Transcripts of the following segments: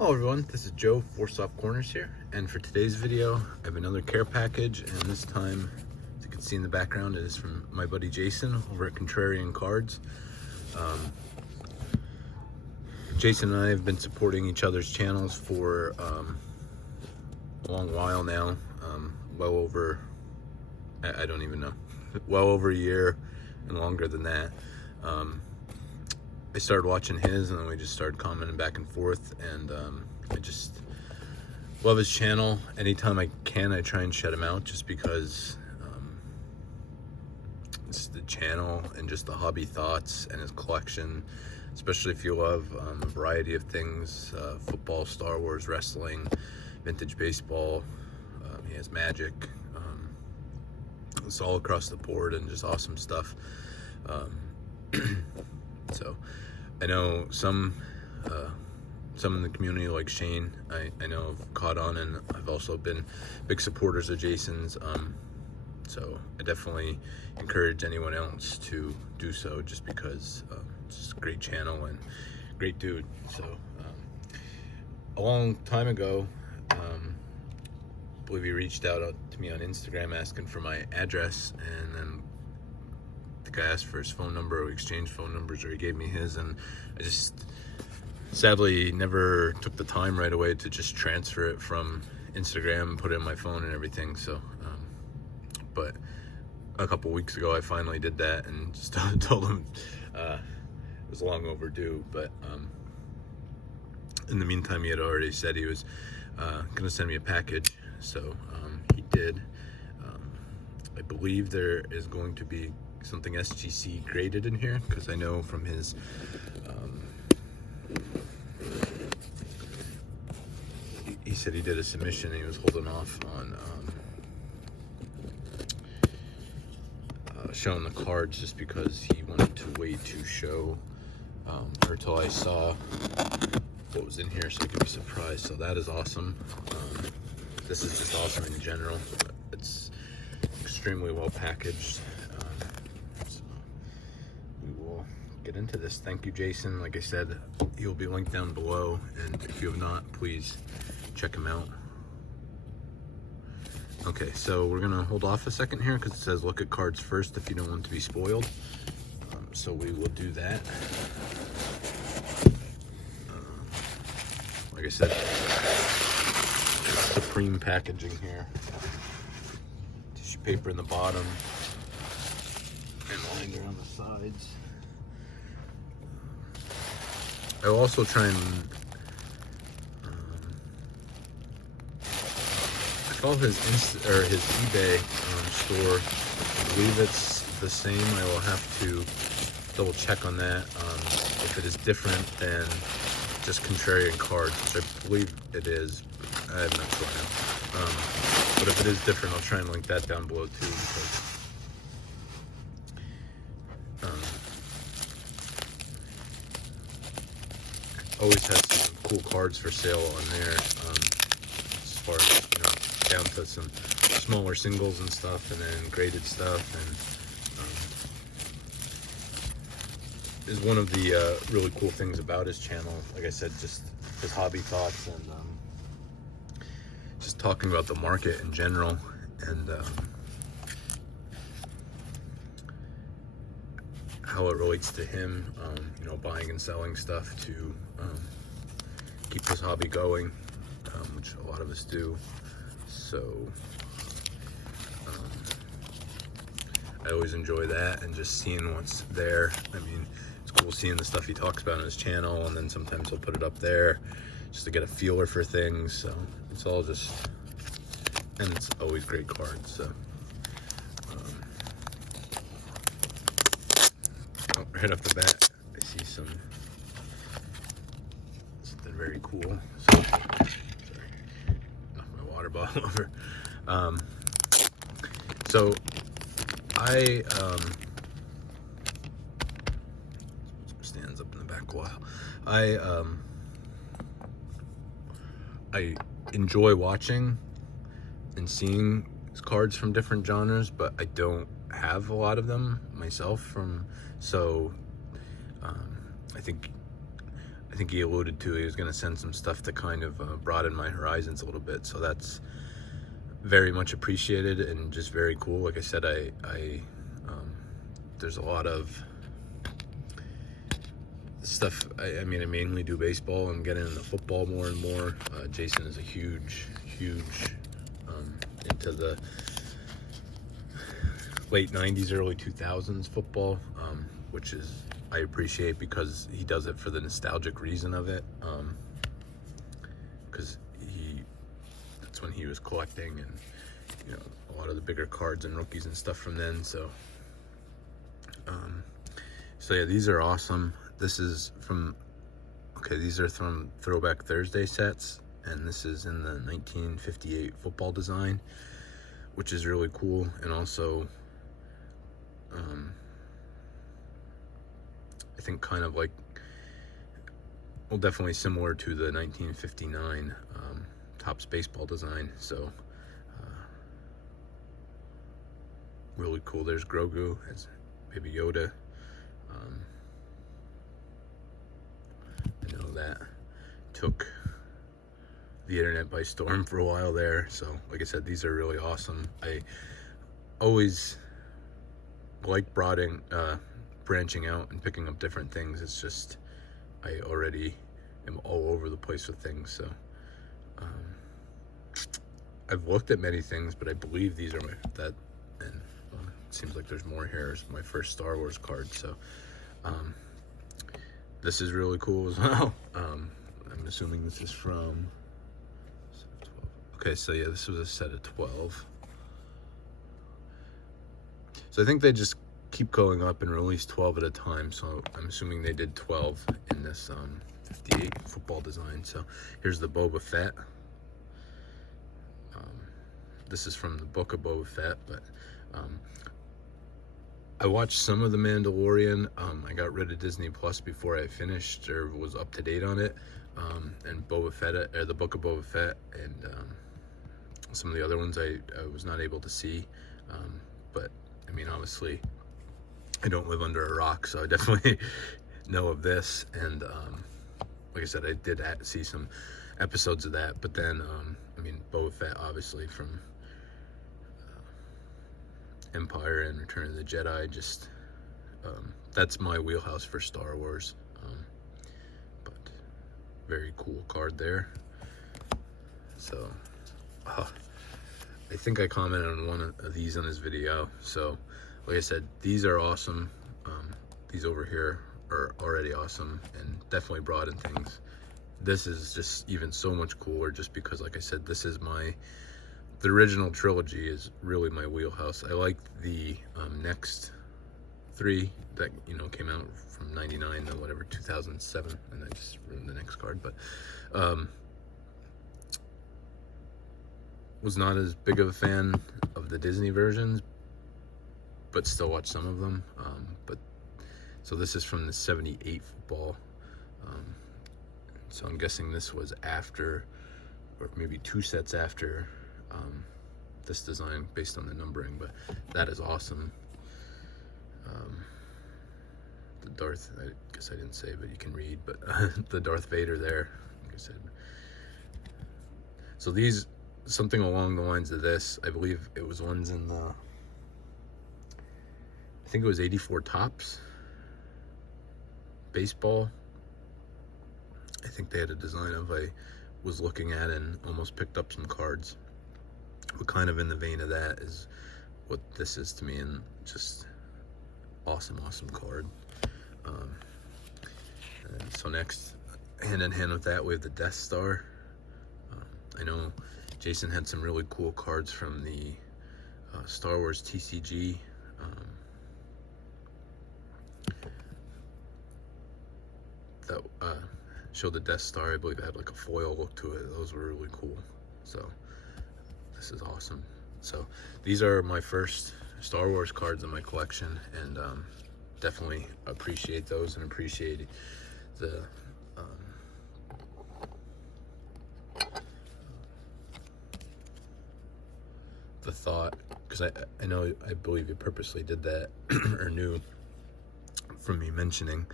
Hello everyone, this is Joe, Four Soft Corners here, and for today's video, I have another care package, and this time, as you can see in the background, it is from my buddy Jason over at Contrarian Cards. Jason and I have been supporting each other's channels for a long while now, well over, I don't even know, well over a year and longer than that. I started watching his, and then we just started commenting back and forth, and I just love his channel. Anytime I can, I try and shut him out, just because it's the channel and just the hobby thoughts and his collection, especially if you love a variety of things, football, Star Wars, wrestling, vintage baseball. He has Magic. It's all across the board and just awesome stuff. So I know some in the community, like Shane, I know have caught on, and I've also been big supporters of Jason's. So I definitely encourage anyone else to do so, just because it's just a great channel and great dude. So a long time ago, I believe he reached out to me on Instagram asking for my address, and then the guy asked for his phone number. We exchanged phone numbers, or he gave me his, and I just sadly never took the time right away to just transfer it from Instagram and put it in my phone and everything. So but a couple weeks ago I finally did that, and just told him it was long overdue. But in the meantime, he had already said he was gonna send me a package, so he did. I believe there is going to be something SGC graded in here, because I know from his he said he did a submission and he was holding off on showing the cards, just because he wanted to wait to show or till I saw what was in here, so I could be surprised. So that is awesome. This is just awesome in general. It's extremely well packaged. So we will get into this. Thank you, Jason. Like I said, he'll be linked down below, and if you have not, please check him out. Okay, so we're gonna hold off a second here, because it says look at cards first if you don't want to be spoiled. So we will do that. Like I said, supreme packaging here. Tissue paper in the bottom and liner on the sides. I will also try and I follow his his eBay store. I believe it's the same. I will have to double check on that. If it is different than just Contrarian Cards, which I believe it is. I have no clue now. But if it is different, I'll try and link that down below too, because always has some cool cards for sale on there, as far as, you know, down to some smaller singles and stuff, and then graded stuff, and is one of the really cool things about his channel. Like I said, just his hobby thoughts, and just talking about the market in general, and how it relates to him, you know, buying and selling stuff to keep his hobby going, which a lot of us do. So I always enjoy that, and just seeing what's there. I mean, it's cool seeing the stuff he talks about on his channel, and then sometimes he'll put it up there just to get a feeler for things. So it's all just, and it's always great cards. So right off the bat, I see something very cool. So, sorry, knocked my water bottle over. So I stands up in the back a while. I enjoy watching and seeing cards from different genres, but I don't have a lot of them myself. So I think I think he alluded to he was going to send some stuff to kind of broaden my horizons a little bit. So that's very much appreciated and just very cool. Like I said, there's a lot of stuff. I mean, I mainly do baseball. I'm getting into football more and more. Jason is a huge into the late 90s, early 2000s football, which is I appreciate because he does it for the nostalgic reason of it. Because that's when he was collecting, and you know, a lot of the bigger cards and rookies and stuff from then. So yeah, these are awesome. This is from, okay, these are from Throwback Thursday sets, and this is in the 1958 football design, which is really cool. And also, I think kind of like, well, definitely similar to the 1959 Topps baseball design. So really cool. There's Grogu as Baby Yoda. I know that took the internet by storm for a while there. So like I said, these are really awesome. I always like branching out and picking up different things. It's just I already am all over the place with things. So I've looked at many things, but I believe these are and well, it seems like there's more here. It's my first Star Wars card. So this is really cool as well. I'm assuming this is from, okay, so yeah, this was a set of 12. So I think they just keep going up and release 12 at a time. So I'm assuming they did 12 in this 58 football design. So here's the Boba Fett. This is from the Book of Boba Fett, but I watched some of The Mandalorian. I got rid of Disney Plus before I finished or was up to date on it. And Boba Fett, or the Book of Boba Fett, and some of the other ones I was not able to see. But I mean, obviously, I don't live under a rock, so I definitely know of this. And like I said, I did see some episodes of that. But then, I mean, Boba Fett, obviously, from Empire and Return of the Jedi, just that's my wheelhouse for Star Wars. But very cool card there. So I think I commented on one of these on this video. So like I said, these are awesome. These over here are already awesome and definitely broaden things. This is just even so much cooler just because, like I said, this is the original trilogy is really my wheelhouse. I like the next three that, you know, came out from 99 to whatever, 2007, and I just ruined the next card, but was not as big of a fan of the Disney versions, but still watched some of them. But so this is from the 78 football. So I'm guessing this was after, or maybe two sets after this design based on the numbering, but that is awesome. The Darth, I guess I didn't say, but you can read, but the Darth Vader there, like I said. So these, something along the lines of this, I believe it was ones in the, I think it was 84 Topps baseball. I think they had a design of, I was looking at and almost picked up some cards. But kind of in the vein of that is what this is to me, and just awesome card. And so next, hand in hand with that, we have the Death Star. I know Jason had some really cool cards from the Star Wars TCG. That showed the Death Star. I believe it had like a foil look to it. Those were really cool. So this is awesome. So these are my first Star Wars cards in my collection, and definitely appreciate those and appreciate the thought, because I know, I believe you purposely did that or knew from me mentioning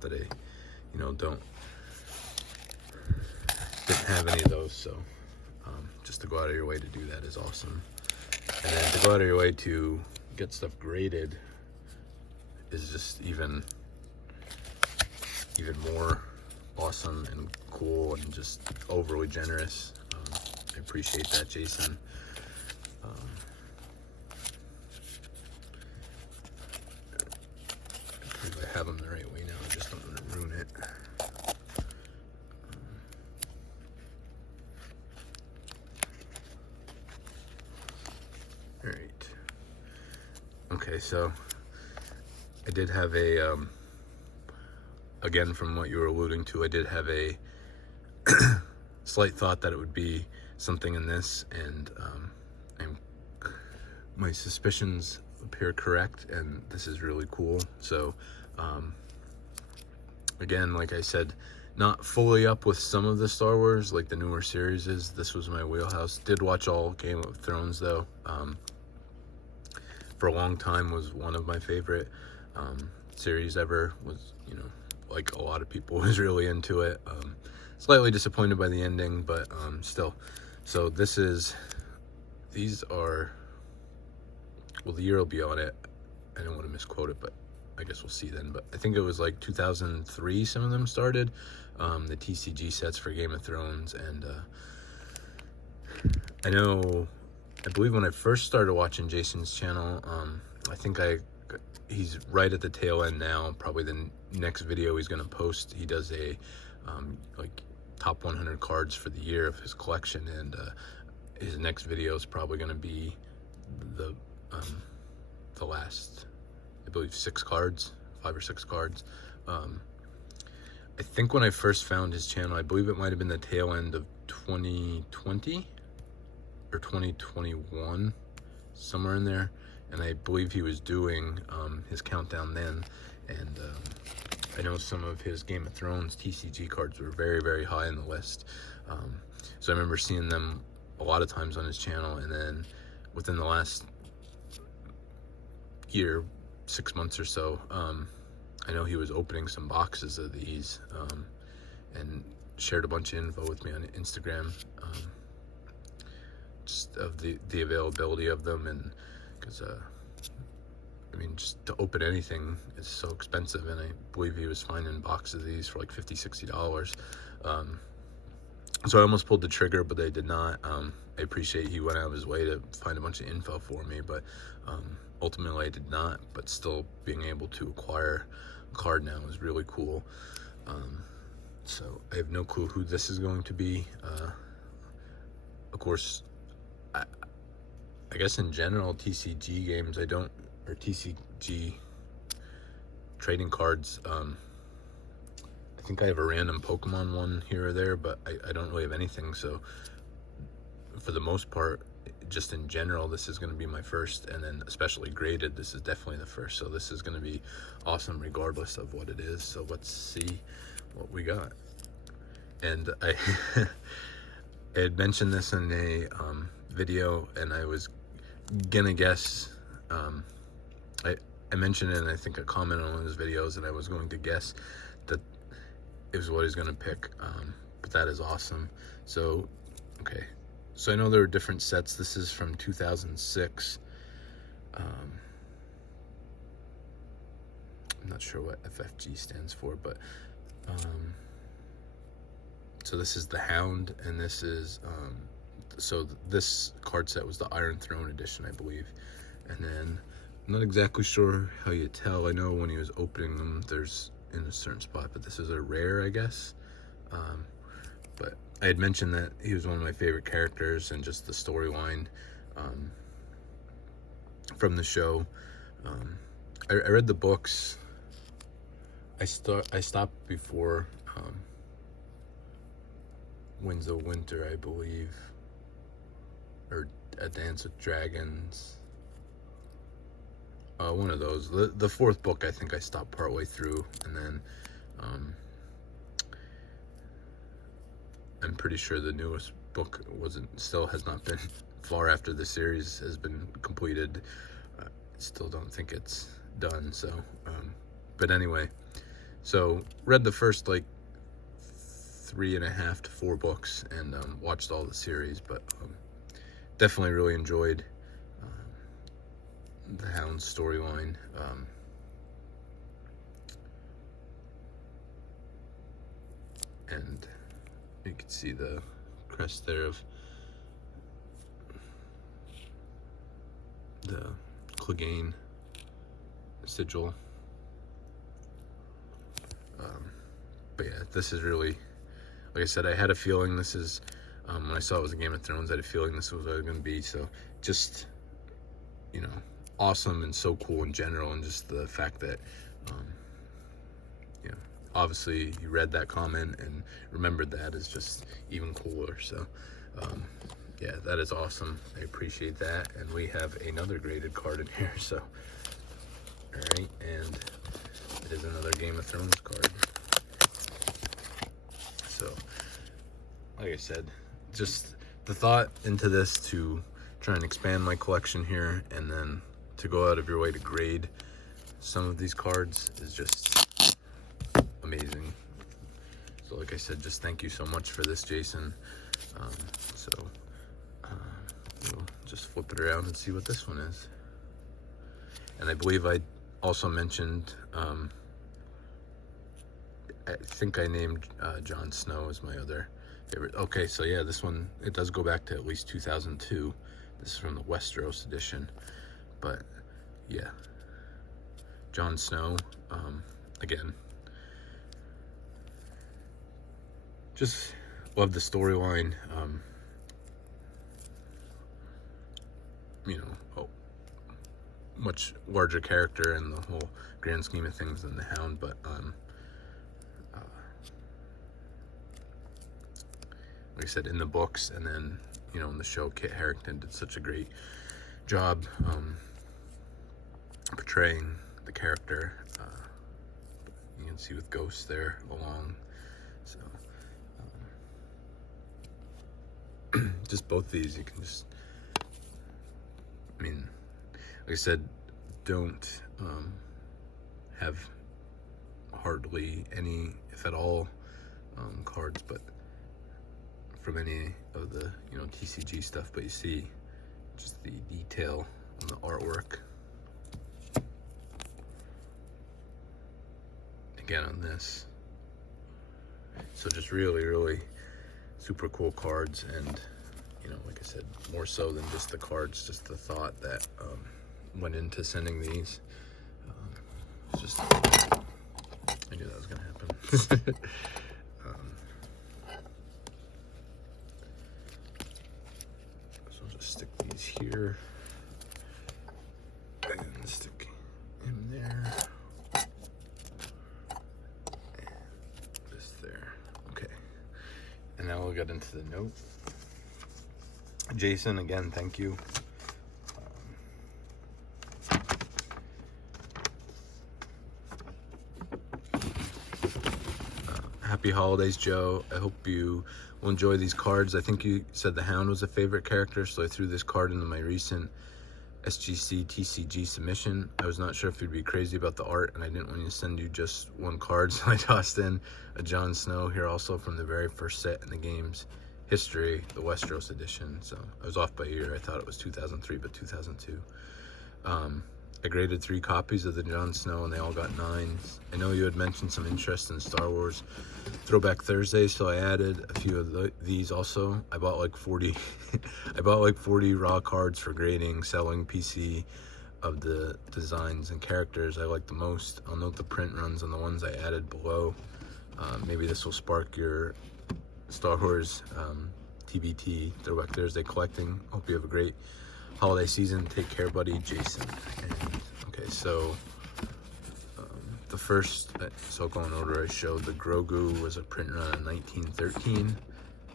that I didn't have any of those. So just to go out of your way to do that is awesome. And then to go out of your way to get stuff graded is just even more awesome and cool and just overly generous. I appreciate that, Jason. I believe I have them the right way now. I just don't want to ruin it. All right. Okay, so I did have a, again, from what you were alluding to, I did have a slight thought that it would be something in this, and my suspicions appear correct, and this is really cool. So, again, like I said, not fully up with some of the Star Wars, like the newer series is. This was my wheelhouse. Did watch all Game of Thrones, though. For a long time was one of my favorite series ever. Was, like a lot of people, was really into it. Slightly disappointed by the ending, but still. So these are, well, the year will be on it. I don't want to misquote it, but I guess we'll see then. But I think it was like 2003 some of them started, the TCG sets for Game of Thrones. And I believe when I first started watching Jason's channel, I think he's right at the tail end now. Probably the next video he's going to post, he does a like top 100 cards for the year of his collection, and his next video is probably going to be the last, I believe, 5 or 6 cards. I think when I first found his channel, I believe it might have been the tail end of 2020 or 2021, somewhere in there, and I believe he was doing his countdown then. And I know some of his Game of Thrones TCG cards were very, very high in the list. So I remember seeing them a lot of times on his channel, and then within the last year, 6 months or so, I know he was opening some boxes of these, and shared a bunch of info with me on Instagram, just of the availability of them. And because I mean, just to open anything is so expensive, and I believe he was finding boxes of these for like $50-$60. So I almost pulled the trigger, but I did not. I appreciate he went out of his way to find a bunch of info for me, but ultimately I did not. But still, being able to acquire a card now is really cool. So I have no clue who this is going to be. Of course, I guess in general, TCG games, or TCG trading cards, I think I have a random Pokemon one here or there, but I don't really have anything. So for the most part, just in general, this is going to be my first, and then especially graded, this is definitely the first. So this is going to be awesome regardless of what it is. So let's see what we got. And I had mentioned this in a video, and I was gonna guess, I mentioned it, and I think I commented on one of his videos, and I was going to guess that it was what he's gonna pick, but that is awesome. So, okay, so I know there are different sets. This is from 2006. I'm not sure what FFG stands for, but so this is the Hound, and this is so this card set was the Iron Throne edition, I believe. And then I'm not exactly sure how you tell. I know when he was opening them, there's in a certain spot, but this is a rare, I guess. But I had mentioned that he was one of my favorite characters, and just the storyline from the show. I read the books. I stopped before Winds of Winter, I believe, or A Dance with Dragons. One of those. The fourth book, I think I stopped partway through, and then I'm pretty sure the newest book still has not been far after the series has been completed. Still don't think it's done. So, but anyway, So read the first like 3.5 to 4 books, and watched all the series, but definitely really enjoyed the Hound storyline. And you can see the crest there of the Clegane sigil. But yeah, this is really, like I said, I had a feeling this is, when I saw it was a Game of Thrones, I had a feeling this was what it was going to be. So just, you know, awesome and so cool in general, and just the fact that, you know, obviously you read that comment and remembered that is just even cooler. So yeah, that is awesome. I appreciate that. And we have another graded card in here. So all right, and it is another Game of Thrones card. So like I said, just the thought into this to try and expand my collection here, and then to go out of your way to grade some of these cards is just amazing. So like I said, just thank you so much for this, Jason. We'll just flip it around and see what this one is. And I believe I also mentioned, I think I named Jon Snow as my other favorite. Okay, so yeah, this one, it does go back to at least 2002. This is from the Westeros edition. But yeah, Jon Snow, again, just love the storyline. You know, much larger character in the whole grand scheme of things than the Hound, but like I said, in the books, and then, you know, in the show, Kit Harington did such a great job portraying the character. You can see with Ghost there along. So just both these, you can just, I mean, like I said, don't have hardly any, if at all, cards, but from any of the, you know, TCG stuff, but you see just the detail on the artwork again on this. So just really super cool cards, and, you know, like I said, more so than just the cards, just the thought that went into sending these. It's just, I knew that was gonna happen. So I'll just stick these here and stick him there and this there. Okay, and now we'll get into the note. Jason, again, thank you. Happy holidays, Joe. I hope you will enjoy these cards. I think you said the Hound was a favorite character, so I threw this card into my recent SGC TCG submission. I was not sure if you'd be crazy about the art, and I didn't want to send you just one card, so I tossed in a Jon Snow here, also from the very first set in the game's history, the Westeros edition. So I was off by a year. I thought it was 2003, but 2002. I graded 3 copies of the Jon Snow, and they all got 9s. I know you had mentioned some interest in Star Wars Throwback Thursday, so I added a few of these also. I bought like 40 I bought like 40 raw cards for grading, selling PC of the designs and characters I like the most. I'll note the print runs on the ones I added below. Maybe this will spark your Star Wars TBT Throwback Thursday collecting. Hope you have a great holiday season. Take care, buddy, Jason. And, okay, so the first, so I'll go in order. I showed the Grogu was a print run in 1913,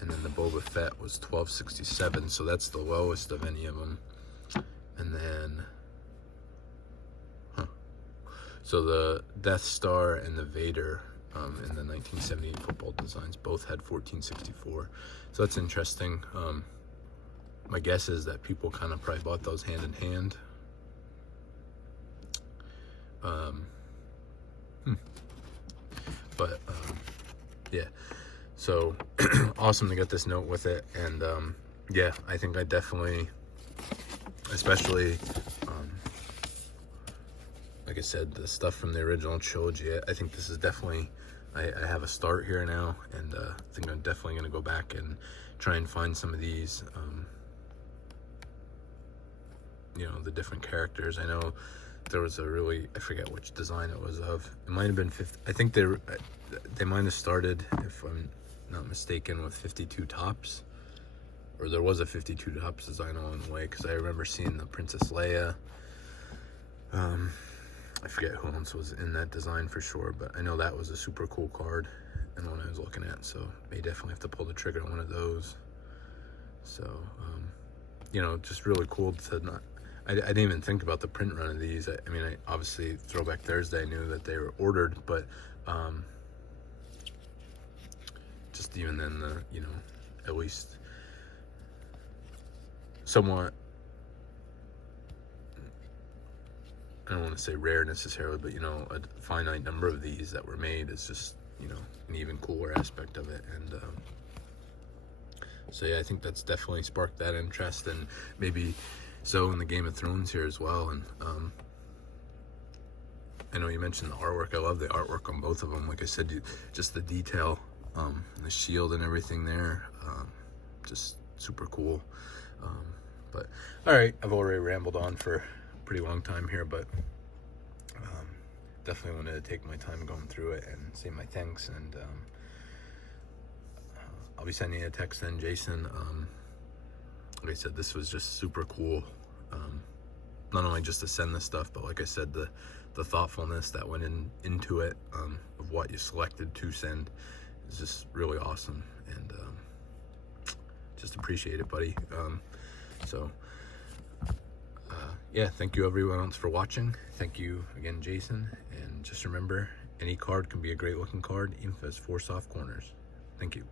and then the Boba Fett was 1267, so that's the lowest of any of them. And then, so the Death Star and the Vader in the 1978 football designs both had 1464, so that's interesting. My guess is that people kind of probably bought those hand in hand. But yeah, so awesome to get this note with it. And yeah, I think I definitely, especially like I said, the stuff from the original trilogy, I think this is definitely, I have a start here now, and I think I'm definitely going to go back and try and find some of these, you know, the different characters. I know there was a really, I forget which design it was of. It might have been 50, I think they might have started, if I'm not mistaken, with 52 tops. Or there was a 52 tops design along the way, because I remember seeing the Princess Leia. I forget who else was in that design for sure, but I know that was a super cool card and one I was looking at, so may definitely have to pull the trigger on one of those. So, you know, just really cool to not, I didn't even think about the print run of these. I mean, obviously Throwback Thursday, I knew that they were ordered, but just even then, you know, at least somewhat, I don't want to say rare necessarily, but you know, a finite number of these that were made is just, you know, an even cooler aspect of it. And so yeah, I think that's definitely sparked that interest, and maybe so in the Game of Thrones here as well. And I know you mentioned the artwork. I love the artwork on both of them. Like I said, just the detail, the shield and everything there, just super cool. But all right, I've already rambled on for pretty long time here, but definitely wanted to take my time going through it and say my thanks. And I'll be sending you a text then, Jason. Like I said, this was just super cool, not only just to send this stuff, but like I said, the thoughtfulness that went into it, of what you selected to send, is just really awesome. And just appreciate it, buddy. So yeah, thank you everyone else for watching. Thank you again, Jason. And just remember, any card can be a great looking card, even if it has 4 soft corners. Thank you.